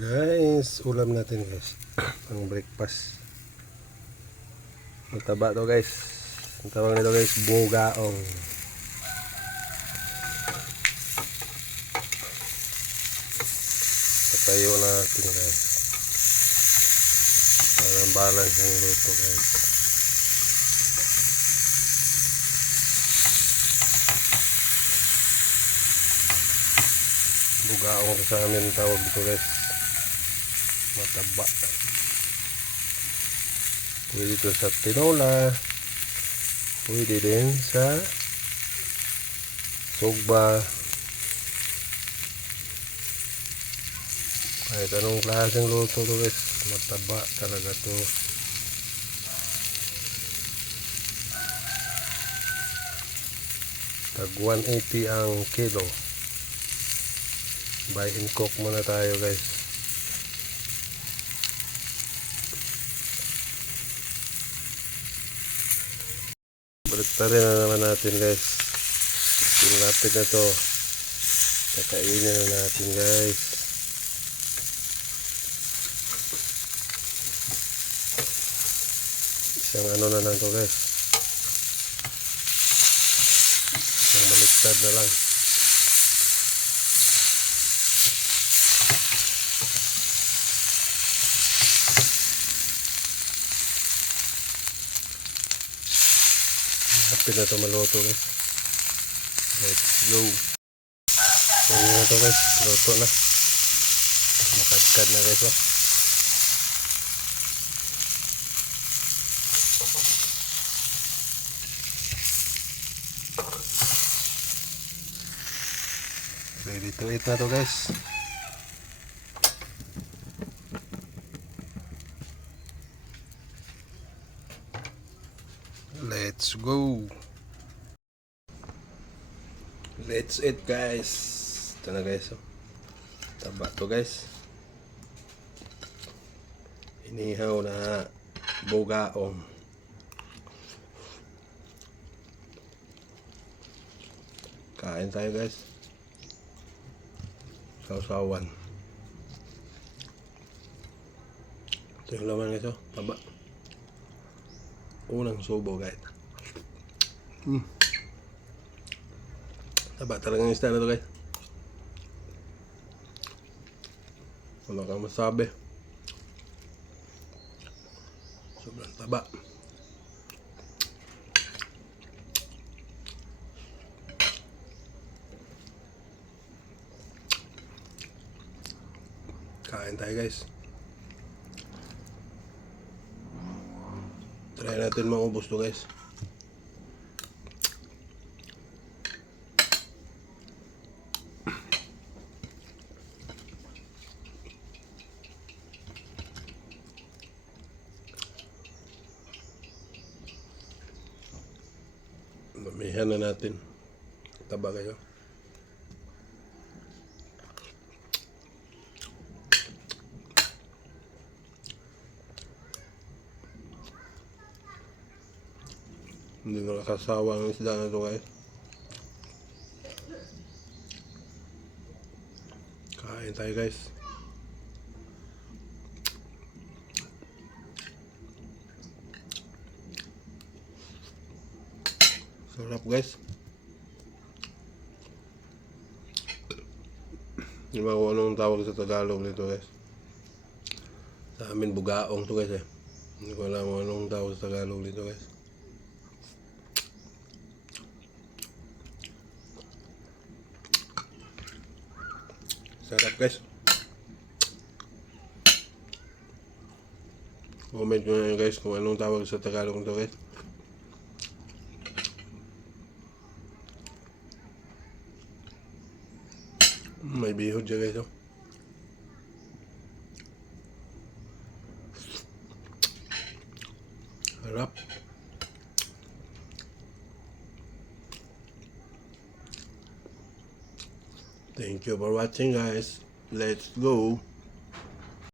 Guys, ulam natin guys. Ang breakfast. Mataba to guys. Ang tawag nito guys, bugaong. Patayo natin guys. Para balance ang luto guys. Bugaong sa amin tawag dito guys. Mataba. Pwede ito sa tinola, pwede din sa sugba, kahit anong klaseng luto to guys, mataba talaga to. Tag 180 ang kilo. Buy and cook muna tayo guys. Baliktarin na naman natin guys. Lapit na to. Kakainin na natin guys. Isang ano na lang to guys. Isang baliktad na lang. Lapit na ito maluto guys. Let's go. Ayan na ito guys. Luto na. Makadkad na guys. Ready to eat na ito guys. Let's go. Let's eat guys. Ito na guys. Taba to guys. Inihaw na bugaong. Kain tayo guys. Sausawan. Ito yung laman guys. Taba. Unang subo guys. Taba talagang isda na to guys. Wala kang masabi. Sobrang taba. Kain tayo guys. Try natin maubos to guys. Mamihan na natin. Taba kayo. Hindi nakakasawa ang isda na ito guys. Kain tayo guys. Sarap guys. Hindi ba kung anong tawag sa Tagalog nito guys. Sa amin bugaong to guys eh. Hindi ko alam kung anong tawag sa Tagalog nito guys. Sarap guys. Comment nyo na guys kung anong tawag sa Tagalog nito guys. May bihod dyan guys. Sarap. Thank you for watching guys. Let's go.